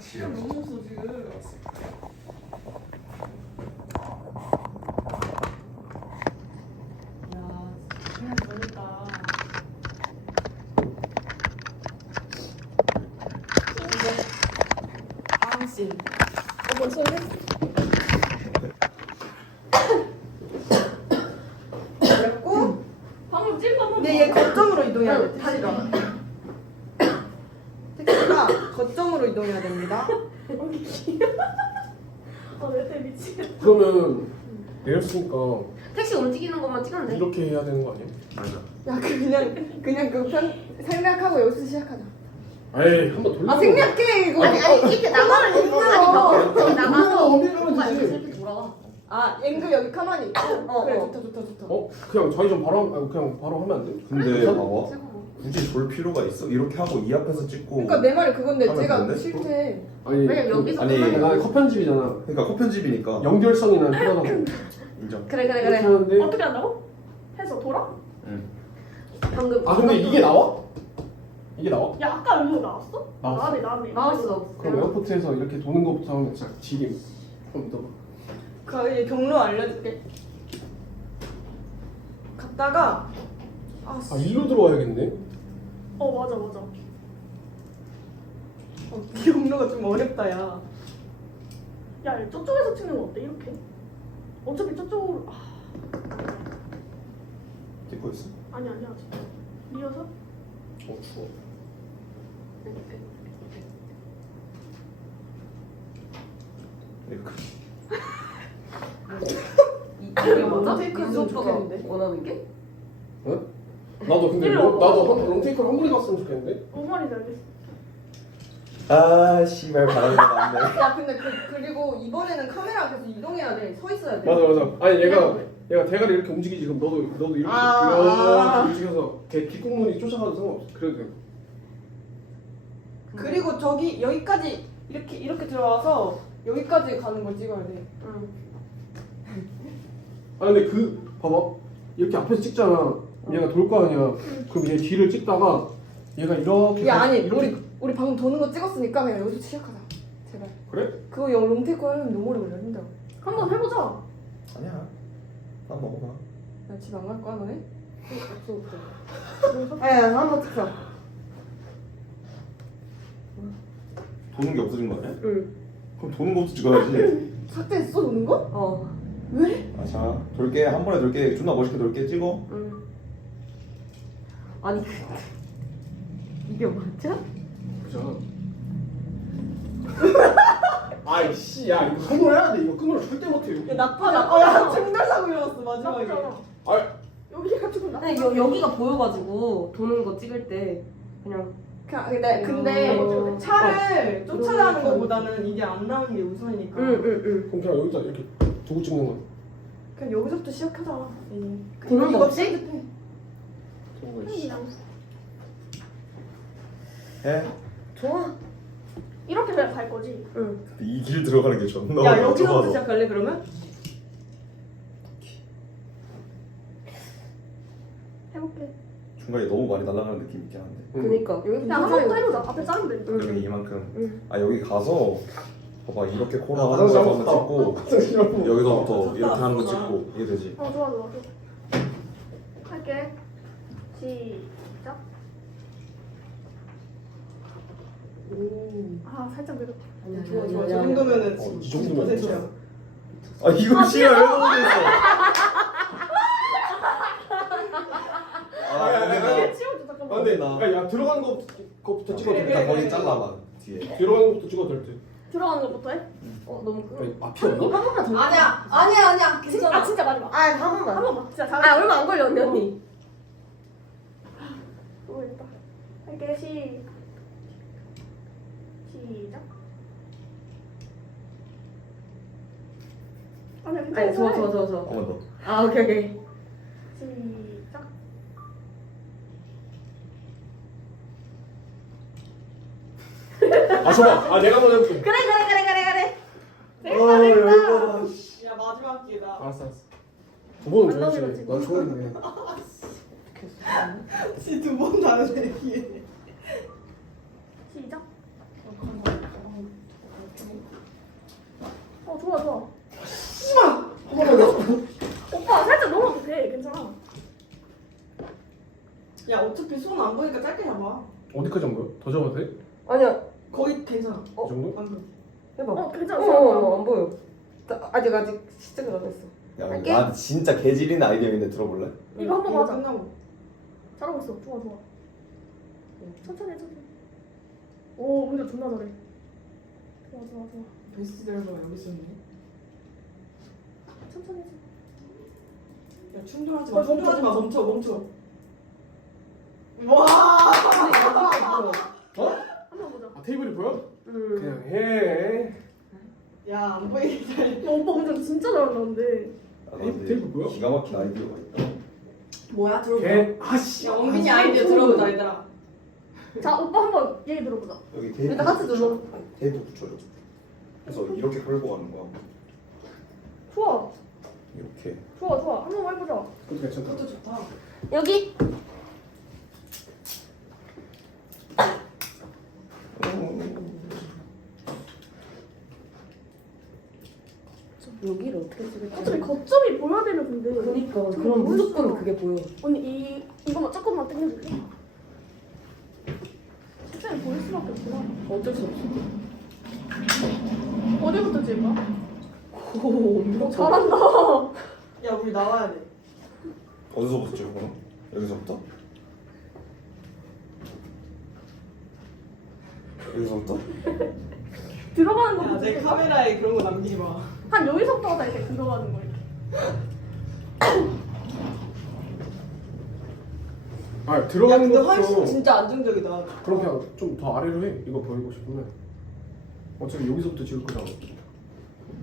진짜 너무 없어 지금. 야, 그냥 재밌다. 다음 씬. 벌써 해? 그랬고 방금 찐밥 한 얘 거점으로 이동해야 돼. 택시가. 택시가 거점으로 이동해야 됩니다. 내때 미치겠다. 그러면 내렸으니까 택시 움직이는 것만 찍으면 돼. 이렇게 해야 되는 거 아니야? 맞아. 야 그냥 그 생략하고 여기서 시작하자. 에이 한번 돌려. 아 생략해 이거. 아니 이렇게 나가면 되는 거 아니야? 저기 나가서 어디로 뭔가 가면 이렇게 되지? 이렇게 돌아와. 아 앵글 여기 가만히 있고. 그래 어. 좋다. 그냥 저희 좀 바로 그냥 바로 하면 안 돼? 근데 봐봐. 최고. 굳이 돌 필요가 있어? 이렇게 하고 이 앞에서 찍고. 그러니까 내 말이 그건데 하면 제가 되는데? 싫대. 아니 왜냐면 여기서 아니, 끝나는 나는 거. 컷 편집이잖아. 그러니까 컷 편집이니까. 연결성이 난 필요하다고. 인정. 그래 이렇게 하는데 어떻게 한다고? 해서 돌아? 응. 방금. 아 근데 이게 나와? 이게 나와? 야 아까 여기서 나왔어? 나왔어. 나왔네. 나왔어. 그럼 에어포트에서 이렇게 도는 것부터 하면 진짜 지림. 그럼 너 그 경로 알려줄게. 갔다가 아 일로 들어와야겠네. 맞아. 이 경로가 좀 어렵다 야. 야 저쪽에서 찍는 거 어때? 이렇게? 어차피 저쪽으로 찍고 있어. 아니야 아직. 리어서? 추워. 이렇게. 이게 맞아? 테이크 이 좀 속도가 좋겠는데? 원하는 게? 나도 근데 일로 와봐. 나도 롱테이크를 한 번에 갔으면 좋겠는데. 뭔 말인지 알겠어. 아 씨발 바람이 많네. 야 근데 그리고 이번에는 카메라 계속 이동해야 돼. 서 있어야 돼. 맞아. 아니 얘가 대가리 이렇게 움직이지. 그럼 너도 이렇게 아. 이렇게 움직여서 걔 뒷공문이 쫓아가도 상관없어. 그래도 돼. 그리고 저기 여기까지 이렇게 들어와서 여기까지 가는 걸 찍어야 돼. 응. 아 근데 봐봐 이렇게 앞에서 찍잖아. 얘가 돌 거 아니야. 그럼 얘 뒤를 찍다가 얘가 이렇게 야 아니 이렇게 우리 방금 도는 거 찍었으니까 그냥 여기서 시작하자. 제발. 그래? 그거 영 롱테이크 하려면 너무 오래 걸려 힘들어. 한번 해보자. 아니야. 난 먹어봐. 나 집 안 갈 거야 너네? 예, 한번 찍자. 도는 게 없어진 거 아니야? 응. 그럼 도는 거부터 찍어야지. 삭제했어 도는 거? 어. 왜? 아, 자, 돌게 한 번에 돌게 존나 멋있게 돌게 찍어. 응. 아니 이게 맞아? 보자. 아이씨 야 이거 손으로 해야 돼. 이거 끈으로 절대 못해. 야 나쁘다. 야 충돌사고 일어났어 마지막에. 나쁘잖아. 아 여기 해가지고 나. 아니 여기가 보여가지고 도는 거 찍을 때 그냥 근데 어. 차를 쫓아가는 것보다는 이게 안 나오는 게 우선이니까. 응. 그럼 그냥 여기다 이렇게 두고 찍는 거야. 그냥 여기서부터 시작하자. 도는 거 이거 없이? 편집해. 해. 좋아. 이렇게 그냥 갈 거지. 응. 이 길 들어가는 게 존나 야 어려워, 여기서부터 좁아서. 시작할래 그러면? 해볼게. 중간에 너무 많이 날아가는 느낌 있긴 한데. 그니까 여기 그냥 한 번 더 해보자. 앞에 자르면 되니까. 응. 여기 이만큼. 응. 아 여기 가서 봐봐 이렇게 코너 하는 화장실 거 한번 한번 찍고 화장실 한번. 여기서부터 이렇게 하는 거 찍고 이게 되지. 좋아. 할게. 시작. 살짝 내려. 좋아. 저 정도면은 이 정도면 됐어요. 아 이거 씨발 왜 넘어졌어? 이게 치워줘 잠깐만. 아 근데 야 들어가는 거부터 찍어도 돼. 일단 거기 잘라봐 뒤에. 들어가는 것부터 찍어도 될 듯. 들어가는 것부터 해? 너무 끄. 아니, 앞이 없나? 한 번만 더. 아니야. 아 진짜 마지막. 한 번만. 한 번만. 진짜 아 잘. 얼마 안 걸렸네 언니. 모르겠다. 할게. 시작. 아니야 괜찮아. 아니 좋아. 한 번 더. 아 오케이. 시작. 아 줘봐. 아 내가 한번 해볼게. 그래. 야 마지막 기회다. 알았어. 두 번은 안 줘야지. 나오면 난 좋은데. 두번 다르네 기회. 시작. 손 안 보니까 짧게 잡아. 어디까지 한 거야? 더 잡아도 돼? 아니야. 거의 괜찮아. 이 정도? 방금. 해봐. 괜찮아. 안 보여. 아직 시작을 안 했어. 야, 할게. 난 진짜 개질린 아이디어인데 들어볼래? 이거 한번 이거 하자. 끝나고. 잘하고 있어. 좋아. 천천히 해, 천천히. 오, 근데 존나 잘해. 좋아. 베스트 드라이버가 여기 있었네. 천천히 해. 야 충돌하지 마. 충돌하지 마. 멈춰. 와. 한번 보자. 아 테이블이 보여? 음. 그냥 해. 야 안 보이게 잘. 야, 오빠 운전 진짜 잘한다, 근데. 아, 테이블 뭐야? 기가 막힌 아이디어가 있다. 뭐야 들어보자. 개. 아씨. 야 원빈이 아이디어 들어보자 얘들아. 자, 오빠 한번 얘기 들어보자. 여기 테이프 일단 하트 눌러. 테이프 붙여줘. 그래서 이렇게 걸고 가는 거야. 좋아. 이렇게. 좋아. 한번 해보자. 그것도 괜찮다. 그것도 좋다. 여기. 여기를 어떻게 어차피 쓰겠지? 거점이 보여야 되는 건데. 그니까 저기 그럼 보일 무조건 수가. 그게 보여. 언니 이거만 조금만 당겨줄래? 진짜 보일 수밖에 없구나. 어쩔 수 없어. 어디부터 찍을까? 오, 엄청 잘한다. 야 우리 나와야 돼. 어디서부터 찍어? 여기서부터? 여기서부터? 들어가는 것부터 야내 찍을까? 카메라에 그런 거 남기지 마. 한 여기서부터 하자. 이렇게 들어가는 거 이렇게. 아 야 들어가는 근데 훨씬 것도 진짜 안정적이다. 그럼 그냥 좀 더 아래로 해. 이거 보이고 싶으면. 어차피 여기서부터 찍을 거잖아.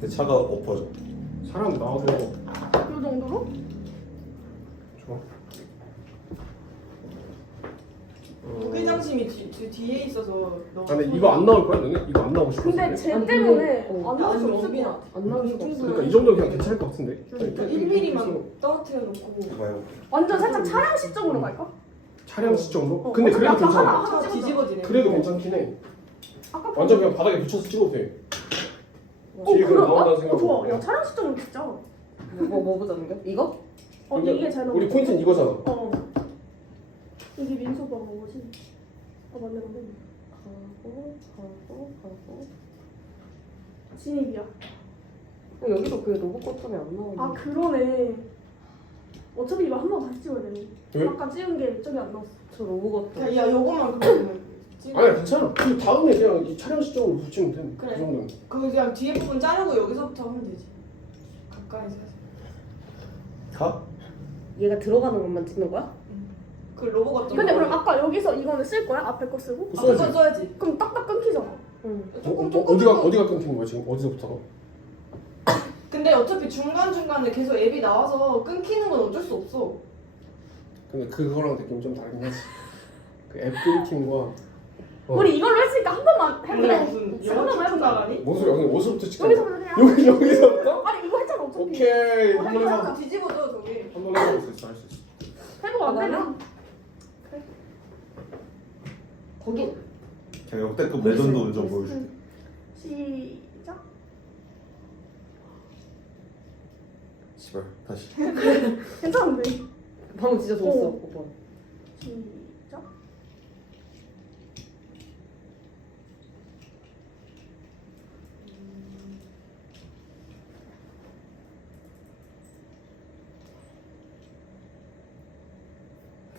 내 차가 엎어져. 사람 나와도 이 정도로? 좋아. 무게 장심이 뒤에 있어서 너. 아 근데 이거 안 나올 거야 너네? 이거 안 나오고 싶어? 근데 쟤 아니, 때문에 근데, 안 야, 나올 수 아니, 없을 원빈아. 것 같아. 안 나올 수가 없어. 그러니까 이 정도 그냥 괜찮을 것 같은데. 그러니까 아니, 1mm만 떨어뜨려 놓고. 봐요. 완전 살짝 차량 시점으로 갈까? 차량 시점으로? 어, 근데 어차피 그래도 앞에 괜찮아. 하나 차 찍었잖아. 뒤집어지네. 그래도 괜찮긴 해. 아까 완전 그냥 바닥에 붙여서 찍어도 돼. 뒤에 그럼 그런가? 나온다는 생각으로. 좋아. 야 차량 시점으로 찍자. 뭐 보자는 게? 이거? 근데 이게 잘 나와. 우리 포인트는 이거잖아. 이게 민소가 뭐지? 맞네. 가고. 진입이야. 여기도 그 로봇 거점이 안 나오네. 아 그러네. 어차피 이거 한 번 다시 찍어야 되네. 왜? 아까 찍은 게 저기 안 나왔어. 저 로봇 거점. 야 요거만 그러면 찍어. 아니야 괜찮아. 그 다음에 그냥 이 차량 시점으로 붙이면 돼. 그래. 그 정도는. 그 그냥 뒤에 부분 자르고 여기서부터 하면 되지. 가까이서. 가? 얘가 들어가는 것만 찍는 거야? 그 로봇 같은 근데 거. 그럼 아까 여기서 이거는 쓸 거야? 앞에 거 쓰고? 그거 써야지. 그건 써야지. 그럼 딱딱 끊기잖아. 응. 어디가 끊긴 거야 지금? 어디서부터가? 근데 어차피 중간중간에 계속 앱이 나와서 끊기는 건 어쩔 수 없어. 근데 그거랑 느낌이 좀 다르긴 하지. 그 앱 끊김과 우리 이걸로 했으니까 한 번만 해볼래? 무슨 진짜 한 번만 해보자. 나가니? 뭔 소리야? 근데 어디서부터 찍자? 여기서 그냥. 여기서부터? 아니 이거 했잖아 어차피. 오케이. 어, 한번 해보자. 해봐. 뒤집어줘 저기. 한번 해볼 수 있어. 할 수 있어. 해보고 안 되면. 거긴 그냥 역대급 레전드 운전 보여줄게. 시작. 씨발 다시. 괜찮은데. 방금 진짜 좋았어. 어. 오빠. 시작.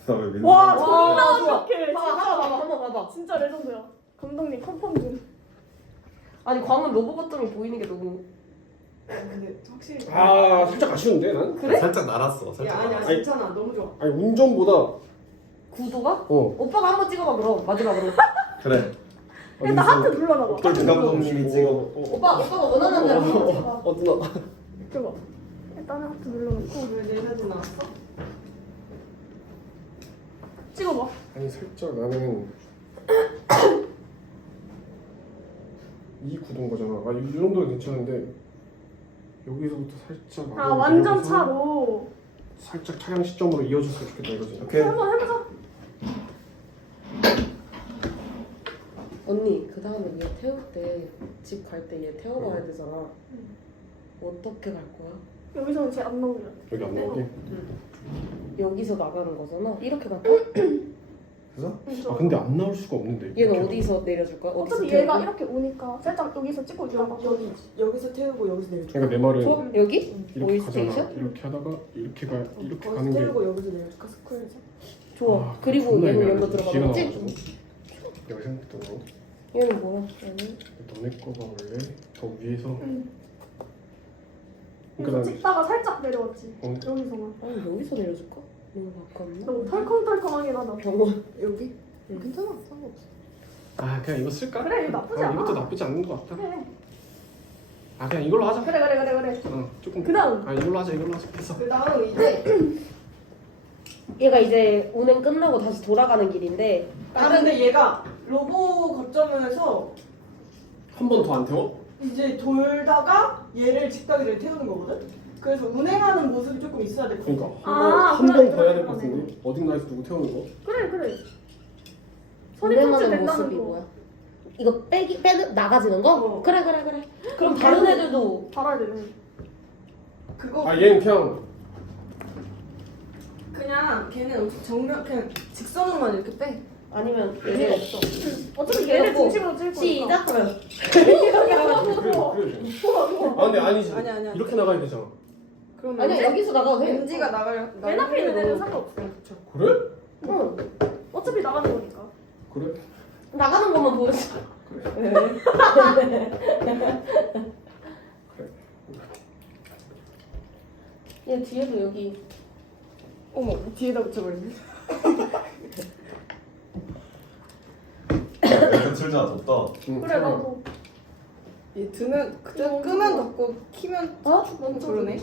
그다음에 민수. 와 와, 존나 좋아. 완벽해. 봐봐. 진짜. 한번 봐봐. 진짜 레전드야. 감독님 컨펌 좀. 아니 광은 로봇 거점이 보이는 게 너무. 근데 확실히. 아 살짝 아쉬운데 난? 그래? 살짝 날았어. 야 살짝 아니야 날았어. 괜찮아 너무 좋아. 아니 운전보다 구도가? 어. 오빠가 한번 찍어봐 그럼 마지막으로. 그래. 일단 하트 눌러놔봐. 어떤 감독님이 찍어. 오빠가 원하는 대로 한번 찍어봐. 어 누나. 저거. 일단은 하트 눌러놓고 왜 내 사진 나왔어? 찍어봐. 아니 살짝 나는 이 구도인 거잖아. 이 정도는 괜찮은데 여기서부터 살짝 아 아래로 완전 내려가서 차로. 살짝 차량 시점으로 이어졌으면 좋겠다 이거지. 오케이. 한번 해보자. 언니 그 다음에 얘 태울 때 집 갈 때 얘 태워 가야 되잖아. 어떻게 갈 거야? 여기서는 쟤 안 나오냐. 여기 안 나오게. 여기서 나가는 거잖아. 이렇게 갈까? 그래서? 아 근데 안 나올 수가 없는데. 얘는 이렇게. 어디서 내려줄 거야? 어디서 어차피 얘가 태우고? 이렇게 오니까 살짝 여기서 찍고 있다가 여기서 태우고 여기서 내려줘. 그러니까 내 말은 좋아? 여기? 이렇게 오일 가잖아. 스테이션? 이렇게 하다가 이렇게 가 이렇게 거기서 가는 게. 태우고 여기서 내려줄까 스퀘어에서? 좋아. 아, 그리고 존나 얘는 애매하네. 여기로 기회가 들어가겠지? 나와가지고. 내가 생각했던 거. 얘는 뭐야? 얘는? 너네 거가 원래 더 위에서. 응. 그러니까 여기서 찍다가 살짝 내려왔지. 어. 여기서만. 아니 여기서 내려줄까? 너무 가깝나? 너무 털컹털컹하긴 하다. 병원. 여기? 응. 괜찮아 상관없어. 아 그냥 이거 쓸까? 그래 이거 나쁘지 않아. 이것도 나쁘지 않은 것 같다. 그래 아 그냥 이걸로 하자. 그래. 조금. 그다음. 아 이걸로 하자. 됐어. 그 다음 이제 얘가 이제 운행 끝나고 다시 돌아가는 길인데 근데 얘가 로보 거점에서 한 번 더 안 태워? 이제 돌다가 얘를 직각으로 태우는 거거든? 그래서 운행하는 모습이 조금 있어야 될 것 같아. 그러니까 아, 한 번 그러네, 더 해야 될 것 그러네. 같은데 어딘가에서 누구 태우는 거? 그래. 선이 운행하는 탑재된다는 모습이 거. 뭐야? 이거 빼는 나가지는 거? 어. 그래. 그럼 다른 애들도 달아야 되네. 그거 아 얘는 그냥 걔는 엄청 정면 그냥 직선으로만 이렇게 빼. 아니면 얘는 얘를 없어. 어차피 얘 얘를 갖고 중심으로 찍을 거니까. 시작 그러면 아 근데 아니지. 아니야. 이렇게 나가야 되잖아. 그럼 아니야 여기서 나가도 돼. NG가 나갈 맨 앞에 있는 애는 상관없어. 그래? 응. 어차피 나가는 거니까. 그래? 나가는 것만 보여줘. 그래. 얘 뒤에도 여기 어머 뒤에다 붙여버리네. 슬자 덥다. 응, 그래 나도. 얘 드는 끄면 닫고 키면 어? 그러네.